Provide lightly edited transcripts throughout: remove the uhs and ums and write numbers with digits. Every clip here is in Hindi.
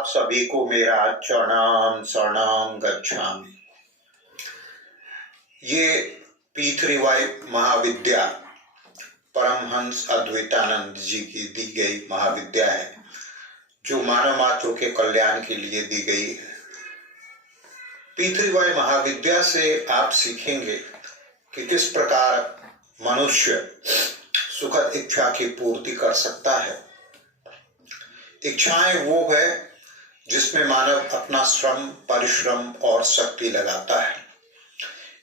आप सभी को मेरा प्रणाम शरणाम गच्छामि। ये P3Y महाविद्या परमहंस अद्वैतानंद जी की दी गई महाविद्या है, जो मानव मात्रों के कल्याण के लिए दी गई है। P3Y महाविद्या से आप सीखेंगे कि किस प्रकार मनुष्य सुखद इच्छा की पूर्ति कर सकता है। इच्छाएं वो है जिसमें मानव अपना श्रम, परिश्रम और शक्ति लगाता है।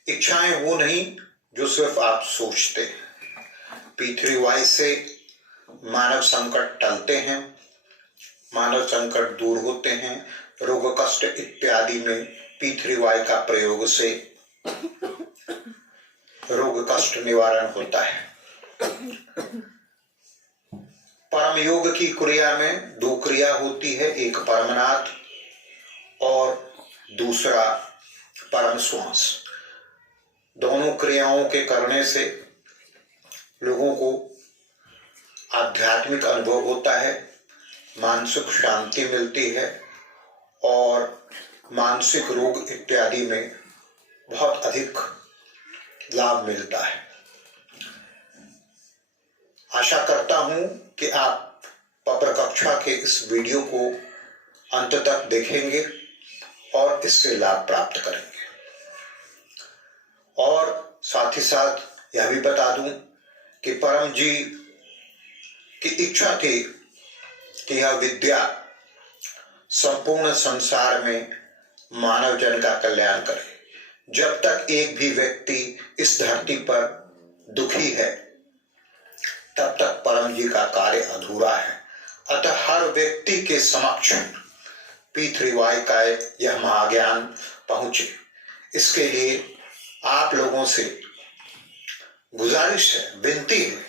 इच्छाएं वो नहीं जो सिर्फ आप सोचते हैं। P3Y से मानव संकट टलते हैं, मानव संकट दूर होते हैं। रोग कष्ट इत्यादि में P3Y का प्रयोग से रोग कष्ट निवारण होता है। परम योग की क्रिया में दो क्रिया होती है, एक परमनाथ और दूसरा परम श्वास। दोनों क्रियाओं के करने से लोगों को आध्यात्मिक अनुभव होता है, मानसिक शांति मिलती है और मानसिक रोग इत्यादि में बहुत अधिक लाभ मिलता है। आशा करता हूं कि आप पत्र कक्षा के इस वीडियो को अंत तक देखेंगे और इससे लाभ प्राप्त करेंगे। और साथ ही साथ यह भी बता दूं कि परम जी की इच्छा थी कि यह विद्या संपूर्ण संसार में मानव जन का कल्याण करे। जब तक एक भी व्यक्ति इस धरती पर दुखी है, तब तक परम जी का कार्य अधूरा है। अतः हर व्यक्ति के समक्ष P3Y का यह महाज्ञान पहुंचे, इसके लिए आप लोगों से गुजारिश है, विनती है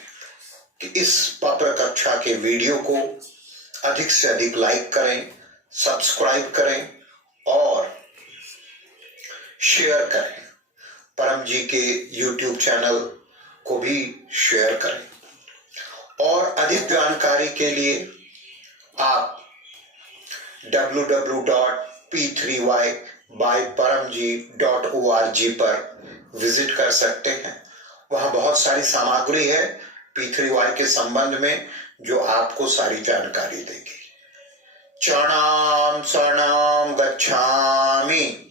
कि इस पत्र कक्षा के वीडियो को अधिक से अधिक लाइक करें, सब्सक्राइब करें और शेयर करें। परम जी के YouTube चैनल को भी शेयर करें। और अधिक जानकारी के लिए आप www.p3ybyparamji.org पर विजिट कर सकते हैं। वहाँ बहुत सारी सामग्री है P3Y के संबंध में, जो आपको सारी जानकारी देगी। चरणाम शरणाम गच्छामि।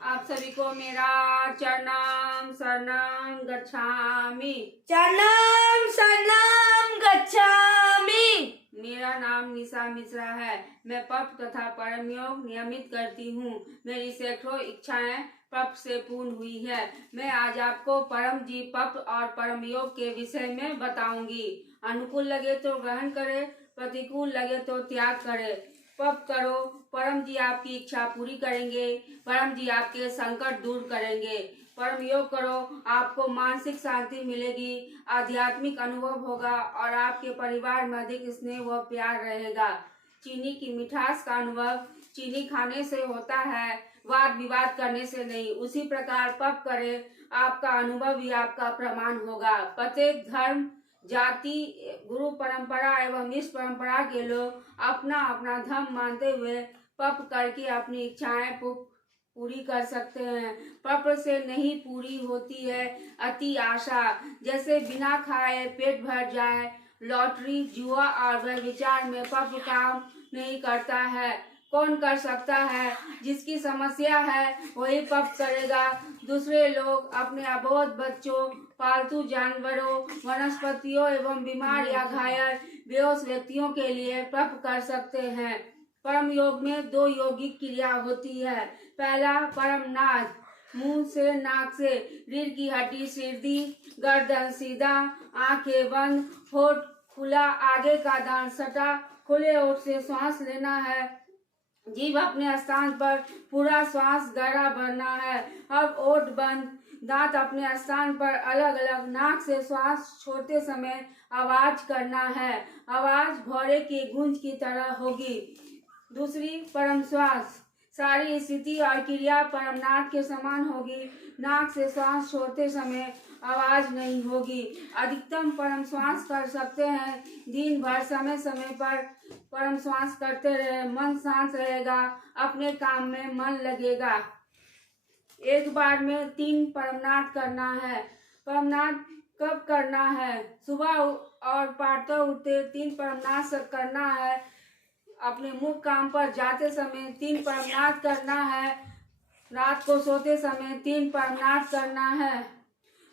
आप सभी को मेरा चरणाम शरणाम गच्छामि। चरणाम शरणाम गच्छामि। मेरा नाम निशा मिश्रा है। मैं पप तथा परम योग नियमित करती हूँ। मेरी सैकड़ों इच्छाएं पप से पूर्ण हुई है। मैं आज आपको परम जी पप और परम योग के विषय में बताऊंगी। अनुकूल लगे तो ग्रहण करे, प्रतिकूल लगे तो त्याग करे। पप करो, परम जी आपकी इच्छा पूरी करेंगे। परम जी आपके संकट दूर करेंगे। परम योग करो, आपको मानसिक शांति मिलेगी, आध्यात्मिक अनुभव होगा और आपके परिवार में अधिक स्नेह व प्यार रहेगा। चीनी की मिठास का अनुभव चीनी खाने से होता है, वाद विवाद करने से नहीं। उसी प्रकार पप करे, आपका अनुभव भी आपका प्रमाण होगा। प्रत्येक धर्म, जाति, गुरु परंपरा एवं इस परंपरा के लोग अपना अपना धर्म मानते हुए पप करके अपनी इच्छाएं पूरी कर सकते हैं। पप से नहीं पूरी होती है अति आशा। जैसे बिना खाए पेट भर जाए, लॉटरी, जुआ और व्यभिचार में पप काम नहीं करता है। कौन कर सकता है? जिसकी समस्या है वही पप करेगा। दूसरे लोग अपने अबोध बच्चों, पालतू जानवरों, वनस्पतियों एवं बीमार या घायल बेहोश व्यक्तियों के लिए पप कर सकते हैं। परम योग में दो यौगिक क्रिया होती है। पहला परमनाद, मुंह से नाक से, रीढ़ की हड्डी सीधी, गर्दन सीधा, आंखें बंद, होठ खुला, आगे का दांत सटा, खुले ओठ से श्वास लेना है। जीभ अपने स्थान पर, पूरा श्वास गहरा भरना है। अब ओठ बंद, दांत अपने स्थान पर अलग अलग। नाक से श्वास छोड़ते समय आवाज करना है। आवाज घोड़े की गूंज की तरह होगी। दूसरी परम श्वास, सारी स्थिति और क्रिया परमनाथ के समान होगी। नाक से श्वास छोड़ते समय आवाज नहीं होगी। अधिकतम परम श्वास कर सकते हैं। दिन भर समय समय पर परम श्वास करते रहे। मन शांत रहेगा, अपने काम में मन लगेगा। एक बार में 3 परमनाथ करना है। परमनाथ कब करना है? सुबह और प्रातः उठते 3 परमनाथ करना है। अपने मुख्य काम पर जाते समय 3 परमनाथ करना है। रात को सोते समय 3 परमनाथ करना है।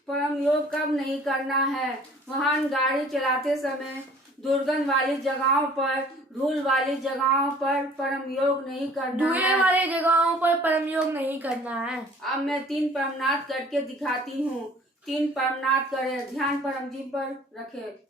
परम योग कब नहीं करना है? वाहन गाड़ी चलाते समय दुर्गंध वाली जगहों पर, धूल वाली जगहों पर परम योग नहीं करना धुएं है। वाली जगहों पर परम योग नहीं करना है। अब मैं 3 परमनाथ करके दिखाती हूँ। 3 परमनाथ करें। ध्यान परम जी पर रखे।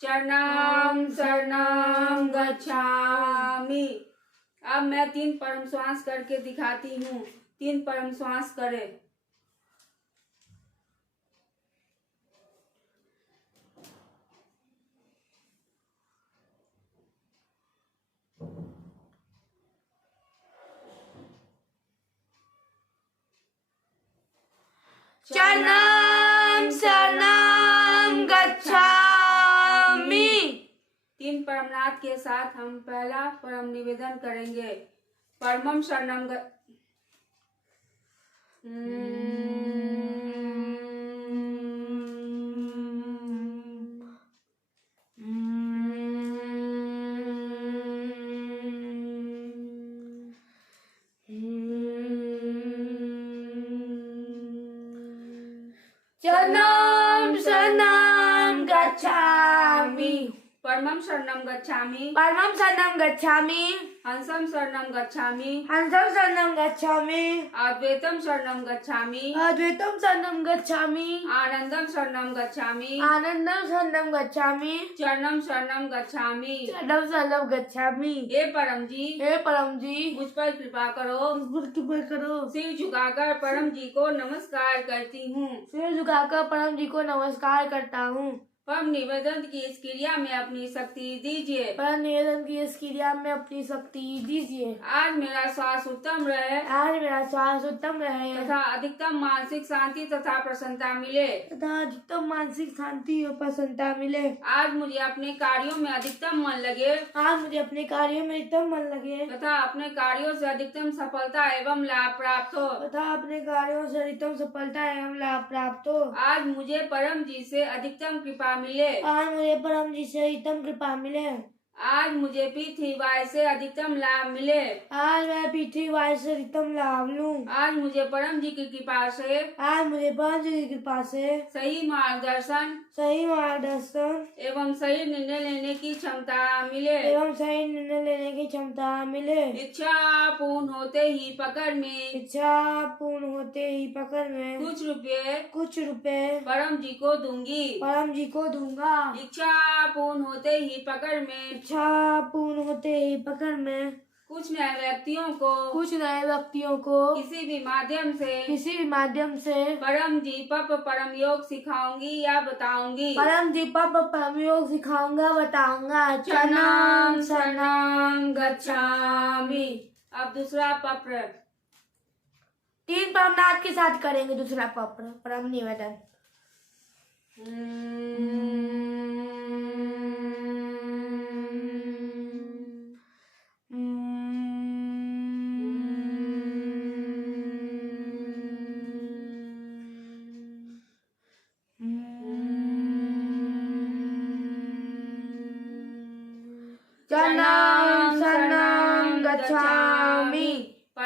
चरणम शरणम गच्छामि। अब मैं 3 परम श्वास करके दिखाती हूँ। 3 परम श्वास करें। चरणम शरणम गच्छामि। 3 परमनाथ के साथ हम पहला परम निवेदन करेंगे। परमम शरणम चरणम शरणम गच्छामि। परमम शरणम गच्छामि। परमं शरणं गच्छामि। हंसम शरणम गच्छामि। हंसं शरणं गच्छामि। अद्वैतम शरणम गच्छामि। अद्वैतं शरणं गच्छामि। आनंदम शरणम गच्छामि। आनंदं शरणं गच्छामि। चरणम शरणम गच्छामि। चरणं शरणं गच्छामि। हे परम जी, हे परम जी, मुझ पर कृपा करो। मुझ पर कृपा करो। सिर झुकाकर परम जी को नमस्कार करती हूँ। सिर झुकाकर परम जी को नमस्कार करता हूँ। परम निवेदन की इस क्रिया में अपनी शक्ति दीजिए। परम निवेदन की इस क्रिया में अपनी शक्ति दीजिए। आज मेरा श्वास उत्तम रहे आज मेरा श्वास उत्तम रहे तथा अधिकतम मानसिक शांति तथा प्रसन्नता मिले। तथा अधिकतम मानसिक शांति और प्रसन्नता मिले। आज मुझे अपने कार्यों में अधिकतम मन लगे आज मुझे अपने कार्यों में एकदम मन लगे तथा अपने कार्यों से अधिकतम सफलता एवं लाभ प्राप्त हो। तथा अपने कार्यों से अधिकतम सफलता एवं लाभ प्राप्त हो। आज मुझे परम जी से अधिकतम कृपा मिले। आज मुझे परम जी से अधिकतम कृपा मिले। आज मुझे पृथ्वी से अधिकतम लाभ मिले। आज मैं पृथ्वी वायु से अधिकतम लाभ लूं। आज मुझे परम जी की कृपा से आज मुझे परम जी की कृपा से सही मार्गदर्शन सही मार्गदर्शन एवं सही निर्णय लेने की क्षमता मिले। एवं सही निर्णय लेने की क्षमता मिले। इच्छा पूर्ण होते ही पकड़ में इच्छा पूर्ण होते ही पकड़ में कुछ रुपए परम जी को दूंगा। इच्छा पूर्ण होते ही पकड़ में इच्छा पूर्ण होते ही पकड़ में कुछ नए व्यक्तियों को किसी भी माध्यम से परम जी परम योग सिखाऊंगी या बताऊंगी। परम जी परम योग सिखाऊंगा बताऊंगा। चरणम शरणम गच्छामि। अब दूसरा पप्र 3 परमनाथ के साथ करेंगे। दूसरा पप्र परम निवेदन। चरणं शरणं गच्छामि।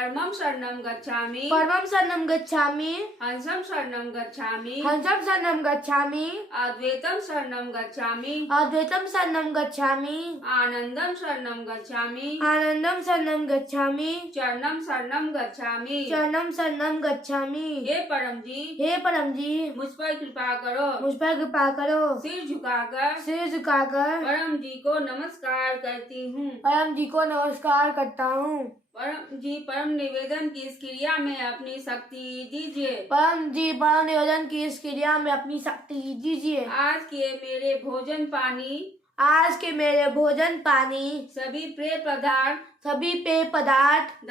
परमं शरणं गच्छामि परमं शरणं गच्छामि हंसं शरणं गच्छामि हंसं शरणं गच्छामि अद्वैतं शरणं गच्छामि अद्वैतं शरणं गच्छामि आनंदं शरणं गच्छामि आनंदं शरणं गच्छामि चरणं शरणं गच्छामि चरणं शरणं गच्छामि। हे परम जी, हे परम जी, मुझ पर कृपा करो। मुझ पर कृपा करो। सिर झुकाकर सिर झुकाकर परम जी को नमस्कार करती हूँ। परम जी को नमस्कार करता हूँ। परम जी, परम निवेदन की इस क्रिया में अपनी शक्ति दीजिए। परम जी, परम निवेदन की इस क्रिया में अपनी शक्ति दीजिए। आज के मेरे भोजन पानी, आज के मेरे भोजन पानी, सभी पेय पदार्थ, सभी पेय पदार्थ,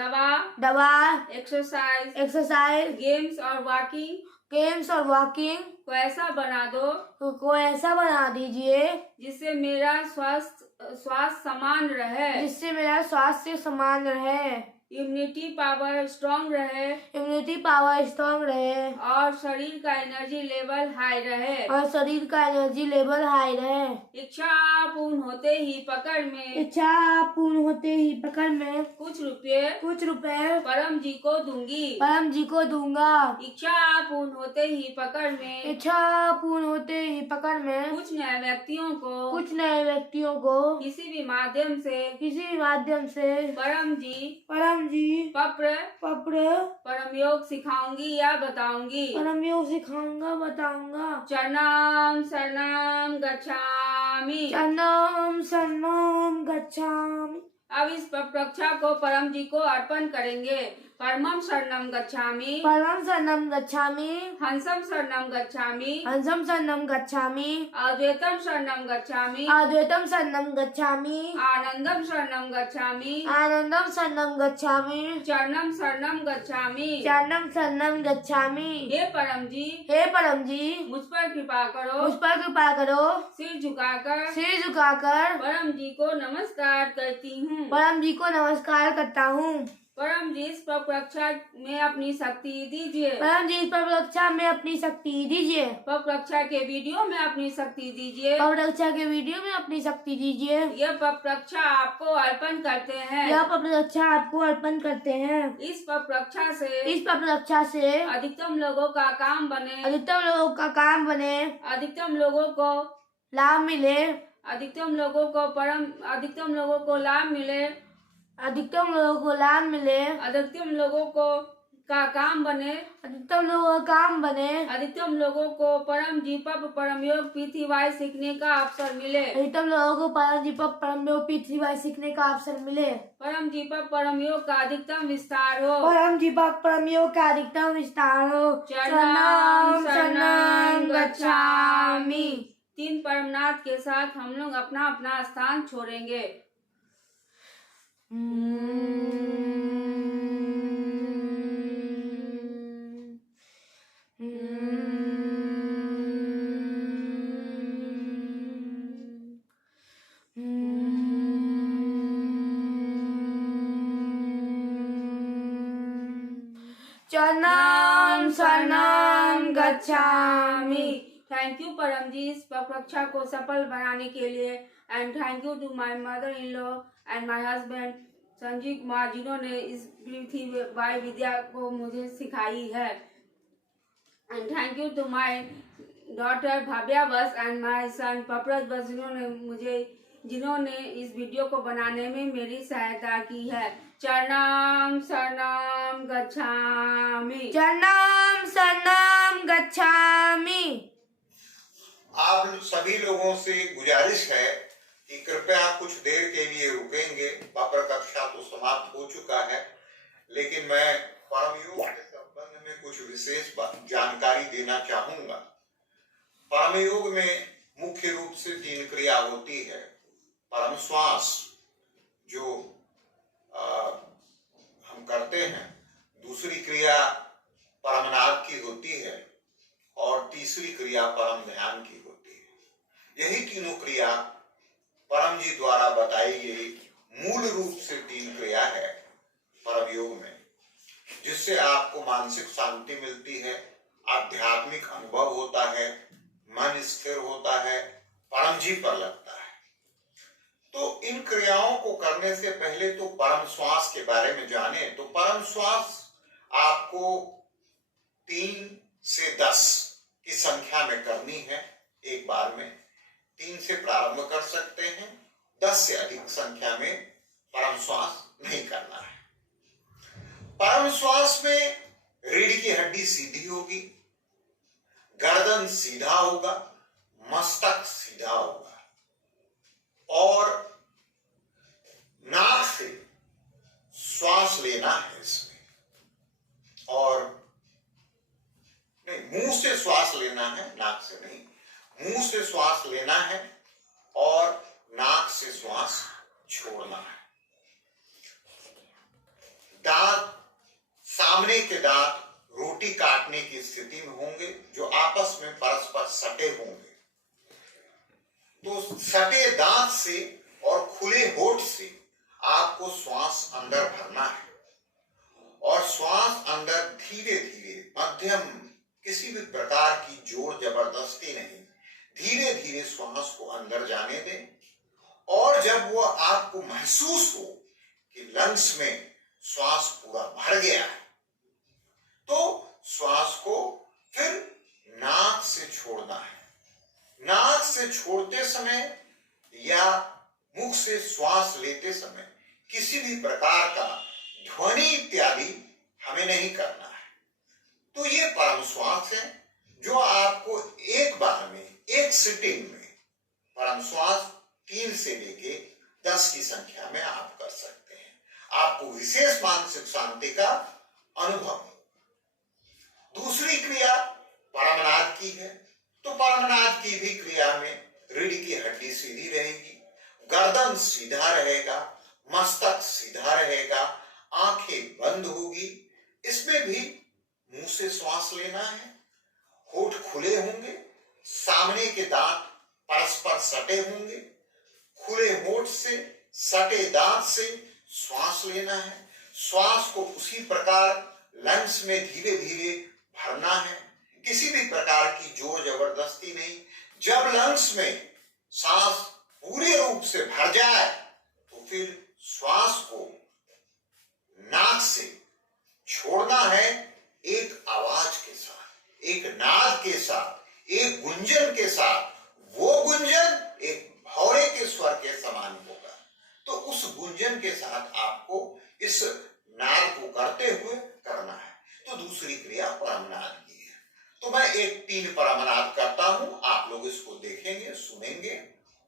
दवा, एक्सरसाइज, गेम्स और वॉकिंग को ऐसा बना दो को ऐसा बना दीजिए जिससे मेरा स्वास्थ्य समान रहे, जिससे मेरा स्वास्थ्य समान रहे, इम्यूनिटी पावर स्ट्रांग रहे, और शरीर का एनर्जी लेवल हाई रहे, इच्छा पूर्ण होते ही पकड़ में कुछ रुपए परम जी को दूंगा। इच्छा पूर्ण होते ही पकड़ में कुछ नए व्यक्तियों को किसी भी माध्यम से परम जी परम योग सिखाऊंगी या बताऊंगी। चरणं शरणं गच्छामि। अब इस प्रक्षा को परम जी को अर्पण करेंगे। परमं शरणं गच्छामि हंसं शरणं गच्छामि अद्वैतं शरणं गच्छामि आनंदं शरणं गच्छामि चरणं शरणं गच्छामि। हे परम जी, मुझ पर कृपा करो। सिर झुकाकर परम जी को नमस्कार करती हूँ। परम जी, इस प्रक्षा में अपनी शक्ति दीजिए। प्रक्षा के वीडियो में अपनी शक्ति दीजिए। यह प्रक्षा आपको अर्पण करते हैं। इस प्रक्षा से अधिकतम लोगों का काम बने, अधिकतम लोगों को लाभ मिले, अधिकतम लोगों को अधिकतम लोगों को का काम बने, अधिकतम लोगों को परम जी परम योग पीठीवाई सीखने का अवसर मिले, परम जी परम योग का अधिकतम विस्तार हो। चरणं शरणं गच्छामि। 3 परमनाथ के साथ हम लोग अपना स्थान छोड़ेंगे। चरणं शरणं गच्छामि। थैंक यू परम जी इस प्रक्षा को सफल बनाने के लिए, and thank you to my mother in law and my husband Sanjeev Kumar, जिन्होंने इस पृथ्वी विद्या को मुझे सिखाई है। And thank you to my daughter Bhavya बस एंड माय सन पप्रज बस, जिन्होंने इस वीडियो को बनाने में मेरी सहायता की है। चरणं शरणं गच्छामि। आप सभी लोगों से गुजारिश है कि कृपया कुछ देर के लिए रुकेंगे। पापर कक्षा तो समाप्त हो चुका है, लेकिन मैं परम योग के संबंध में कुछ विशेष जानकारी देना चाहूंगा। परम योग में मुख्य रूप से 3 क्रिया होती है। परम श्वास जो हम करते हैं, दूसरी क्रिया परमनाद की होती है, और तीसरी क्रिया परम ध्यान की होती है। यही तीनों क्रिया परम जी द्वारा बताई गई मूल रूप से 3 क्रिया है परम योग में, जिससे आपको मानसिक शांति मिलती है, आध्यात्मिक अनुभव होता है, मन स्थिर होता है, परम जी पर लगता है। तो इन क्रियाओं को करने से पहले तो परम श्वास के बारे में जाने। तो परम श्वास आपको 3 से 10 की संख्या में करनी है। एक बार में 3 से प्रारंभ कर सकते हैं, 10 से अधिक संख्या में परम श्वास नहीं करना है। परम श्वास में रीढ़ की हड्डी सीधी होगी, गर्दन सीधा होगा, मस्तक सीधा होगा और नाक से श्वास लेना है इसमें, और नहीं, मुंह से श्वास लेना है, नाक से नहीं। मुंह से श्वास लेना है और नाक से श्वास छोड़ना है। दांत, सामने के दांत रोटी काटने की स्थिति में होंगे, जो आपस में परस्पर सटे होंगे। तो सटे दांत से और खुले होठ से आपको श्वास अंदर भरना है, और श्वास अंदर धीरे धीरे, मध्यम, किसी भी प्रकार की जोर जबरदस्ती नहीं, धीरे धीरे श्वास को अंदर जाने दें। और जब वो आपको महसूस हो कि लंग्स में श्वास पूरा भर गया है, तो श्वास को फिर नाक से छोड़ना है। नाक से छोड़ते समय या मुख से श्वास लेते समय किसी भी प्रकार का ध्वनि इत्यादि हमें नहीं करना है। तो ये परम श्वास है जो आपको एक बार में, एक सिटिंग में परम श्वास 3 से लेके 10 की संख्या में आप कर सकते हैं। आपको विशेष मानसिक शांति का अनुभव। दूसरी क्रिया परमनाद की है। तो परमनाद की भी क्रिया में रीढ़ की हड्डी सीधी रहेगी, गर्दन सीधा रहेगा, मस्तक सीधा रहेगा, आंखें बंद होगी। इसमें भी मुंह से श्वास लेना है, होठ खुले होंगे, सामने के दांत परस्पर सटे होंगे, खुले होठ से, सटे दांत से श्वास लेना है। श्वास को उसी प्रकार लंग्स में धीरे धीरे भरना है, किसी भी प्रकार की जोर जबरदस्ती नहीं। जब लंग्स में सांस पूरे रूप से भर जाए तो फिर श्वास को नाक से छोड़ना है, एक आवाज के साथ, एक नाद के साथ, एक गुंजन के साथ। वो गुंजन एक भौरे के स्वर के समान होगा। तो उस गुंजन के साथ आपको इस नाद को करते हुए करना है। तो दूसरी क्रिया परमनाद की है। तो मैं एक 3 परमनाद करता हूं, आप लोग इसको देखेंगे, सुनेंगे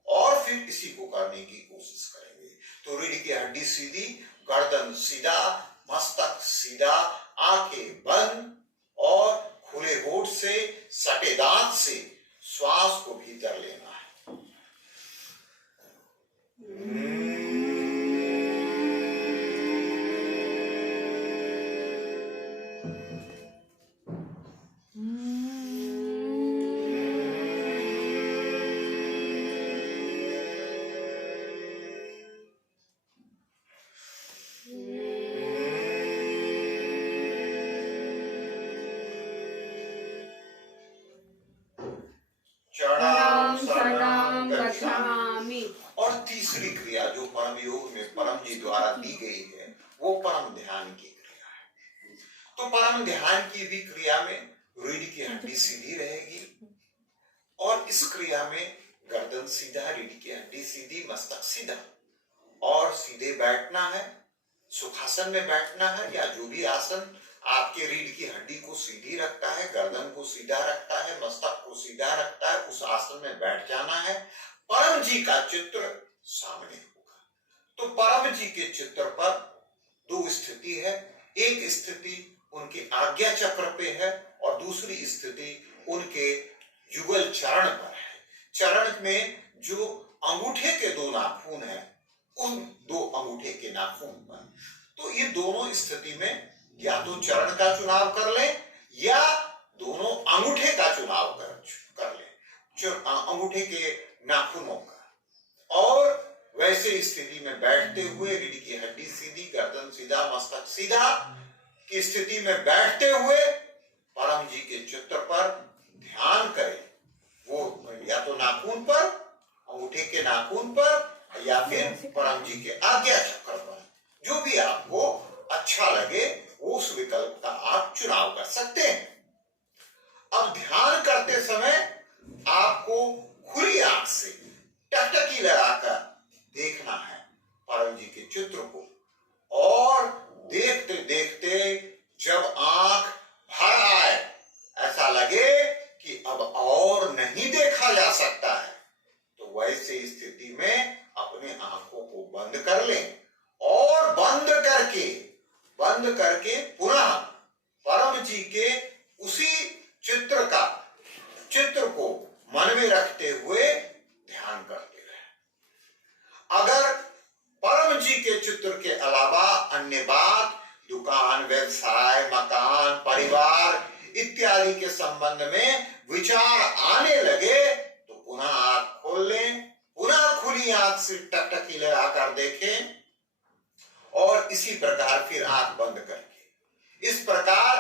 और फिर इसी को करने की कोशिश करेंगे। तो रीढ़ की हड्डी सीधी, गर्दन सीधा, मस्तक सीधा, आंखें बंद और खुले होठ से, सटे दांत से श्वास को भीतर लेना है। शरणं गच्छामि। और तीसरी क्रिया जो परम योग में परम जी द्वारा दी गई है, वो परम ध्यान की क्रिया है। तो परम ध्यान की भी क्रिया में रीढ़ की हड्डी सीधी रहेगी, और इस क्रिया में गर्दन सीधा, रीढ़ की हड्डी सीधी, मस्तक सीधा, और सीधे बैठना है, सुखासन में बैठना है, या जो भी आसन आपके रीढ़ की हड्डी को सीधी रखता है, गर्दन को सीधा रखता है, मस्तक को सीधा रखता है, उस आसन में बैठ जाना है। परम जी का चित्र सामने होगा। तो परम जी के चित्र पर 2 स्थिति है। एक स्थिति उनके आज्ञा चक्र पे है और दूसरी स्थिति उनके युगल चरण पर है। चरण में जो अंगूठे के 2 नाखून हैं, उन 2 अंगूठे के नाखून पर। तो ये दोनों स्थिति में या तो चरण का चुनाव कर लें या दोनों अंगूठे का चुनाव कर लें, अंगूठे के नाखूनों का। और वैसे स्थिति में बैठते हुए रीढ़ की हड्डी सीधी, गर्दन सीधा, मस्तक सीधा की स्थिति में बैठते हुए परम जी के चित्र पर ध्यान करें। वो या तो नाखून पर, अंगूठे के नाखून पर, या फिर परम जी के आज्ञा चक्र पर, जो भी आपको अच्छा लगे उस विकल्प का आप चुनाव कर सकते हैं। अब ध्यान करते समय आपको खुली आंख से टकटकी लगाकर देखना है परम जी के चित्र को, और देखते देखते जब आंख भर आए, ऐसा लगे कि अब और नहीं देखा जा सकता है, तो वैसे स्थिति में अपने आंखों को बंद कर लें और बंद करके पुनः परम जी के उसी चित्र को मन में रखते हुए ध्यान करते रहे। अगर परम जी के चित्र के अलावा अन्य बात, दुकान, व्यवसाय, मकान, परिवार इत्यादि के संबंध में विचार आने लगे तो पुनः आंख खोल लें, पुनः खुली आंख से टकटकी लगाकर देखें और इसी प्रकार फिर आंख बंद करके, इस प्रकार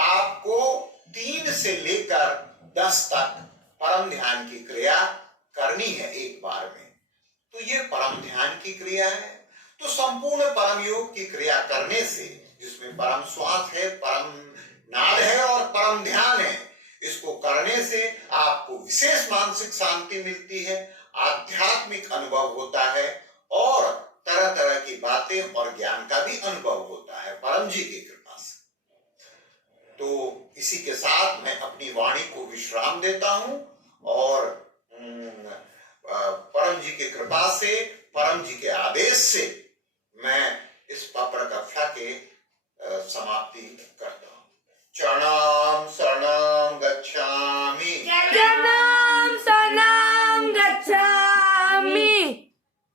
आपको 3 से लेकर 10 तक परम ध्यान की क्रिया करनी है एक बार में। तो ये परम ध्यान की क्रिया है। तो संपूर्ण परम योग की क्रिया करने से, जिसमें परम श्वास है, परम नाद है और परम ध्यान है, इसको करने से आपको विशेष मानसिक शांति मिलती है, आध्यात्मिक अनुभव होता है और तरह तरह की बातें और ज्ञान का भी अनुभव होता है परम जी की कृपा से। तो इसी के साथ मैं अपनी वाणी को विश्राम देता हूं और परम जी की कृपा से, परम जी के आदेश से मैं इस पत्र कक्षा के समाप्ति करता हूं। चरणम शरणम गच्छामि।